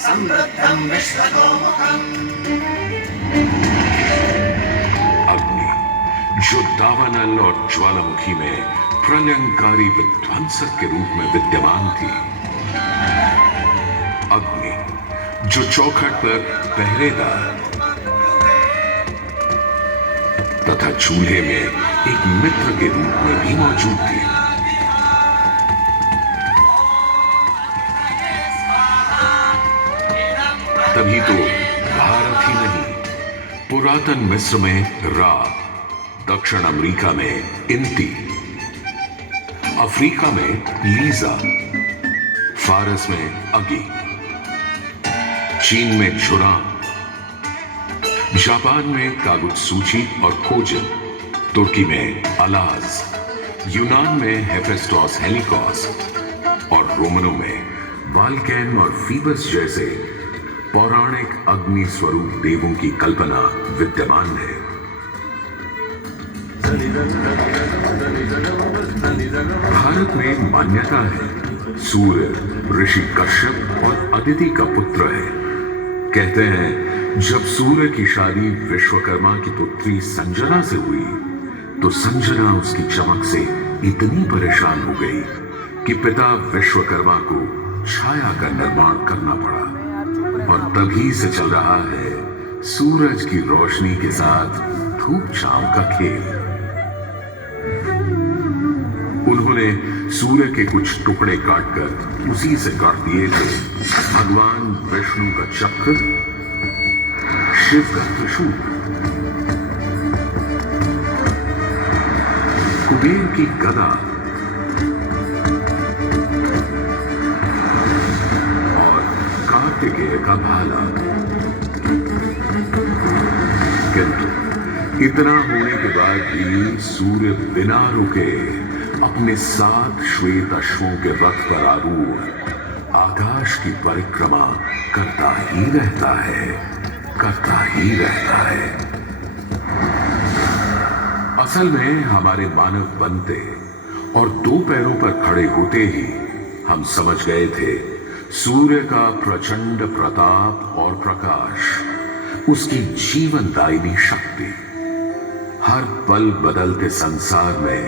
समृद्धं विश्वतोमुखम्। अग्नि, जो दावानल और ज्वालामुखी में प्रलयंकारी विध्वंसक के रूप में विद्यमान थी। अग्नि, जो चौखट पर पहरेदार तथा चूल्हे में एक मित्र के रूप में भी मौजूद थी। तभी तो भारत ही नहीं, पुरातन मिस्र में रा, दक्षिण अमेरिका में इंती, अफ्रीका में लीजा, फारस में अगी, चीन में झुराम, जापान में कागुत्सूची और खोजिन, तुर्की में अलाज, यूनान में हेफेस्टोस हेलिकोस और रोमनों में वाल्केन और फीबस जैसे पौराणिक अग्नि स्वरूप देवों की कल्पना विद्यमान है। भारत में मान्यता है सूर्य ऋषि कश्यप और अदिति का पुत्र है। कहते हैं जब सूर्य की शादी विश्वकर्मा की पुत्री संजना से हुई तो संजना उसकी चमक से इतनी परेशान हो गई कि पिता विश्वकर्मा को छाया का निर्माण करना पड़ा। और तभी से चल रहा है सूरज की रोशनी के साथ धूप छांव का खेल। उन्होंने सूर्य के कुछ टुकड़े काटकर उसी से गढ़ दिए थे भगवान विष्णु का चक्र, शिव का त्रिशूल, कुबेर की गदा कार्तिकेय का भाला। किंतु इतना होने के बाद भी सूर्य बिना रुके अपने 7 श्वेत अश्वों के रथ पर आरूढ़ आकाश की परिक्रमा करता ही रहता है, करता ही रहता है। असल में हमारे मानव बनते और 2 पैरों पर खड़े होते ही हम समझ गए थे सूर्य का प्रचंड प्रताप और प्रकाश, उसकी जीवनदायिनी शक्ति हर पल बदलते संसार में,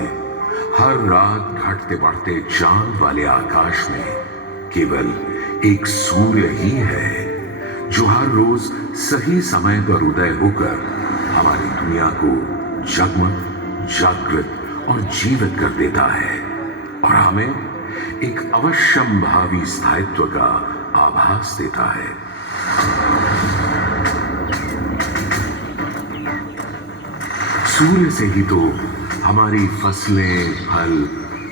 हर रात घटते बढ़ते चांद वाले आकाश में केवल एक सूर्य ही है जो हर रोज सही समय पर उदय होकर हमारी दुनिया को जगमग, जागृत और जीवित कर देता है और हमें एक अवश्यंभावी स्थायित्व का आभास देता है। सूर्य से ही तो हमारी फसलें, फल,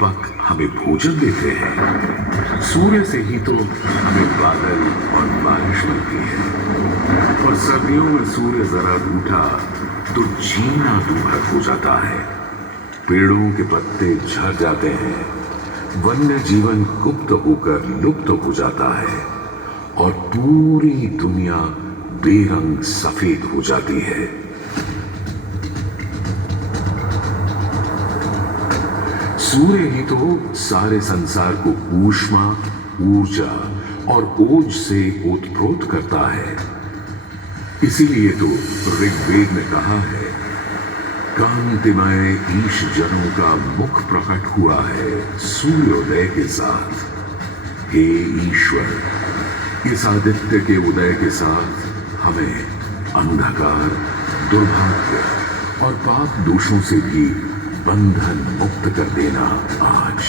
पक हमें भोजन देते हैं। सूर्य से ही तो हमें बादल और बारिश मिलती है और सर्दियों में सूर्य जरा रूठा तो जीना दूभर हो जाता है। पेड़ों के पत्ते झड़ जाते हैं, वन्य जीवन गुप्त होकर लुप्त हो जाता है और पूरी दुनिया बेरंग सफेद हो जाती है। सूर्य ही तो सारे संसार को ऊष्मा, ऊर्जा और ओज से ओतप्रोत करता है। इसीलिए तो ऋग्वेद में कहा है कांतिमय ईश जनों का मुख प्रकट हुआ है सूर्योदय के साथ। हे ईश्वर, इस आदित्य के उदय के साथ हमें अंधकार, दुर्भाग्य और पाप दोषों से भी बंधन मुक्त कर देना आज।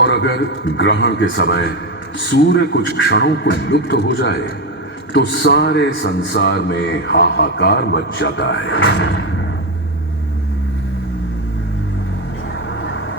और अगर ग्रहण के समय सूर्य कुछ क्षणों को लुप्त हो जाए तो सारे संसार में हाहाकार मच जाता है।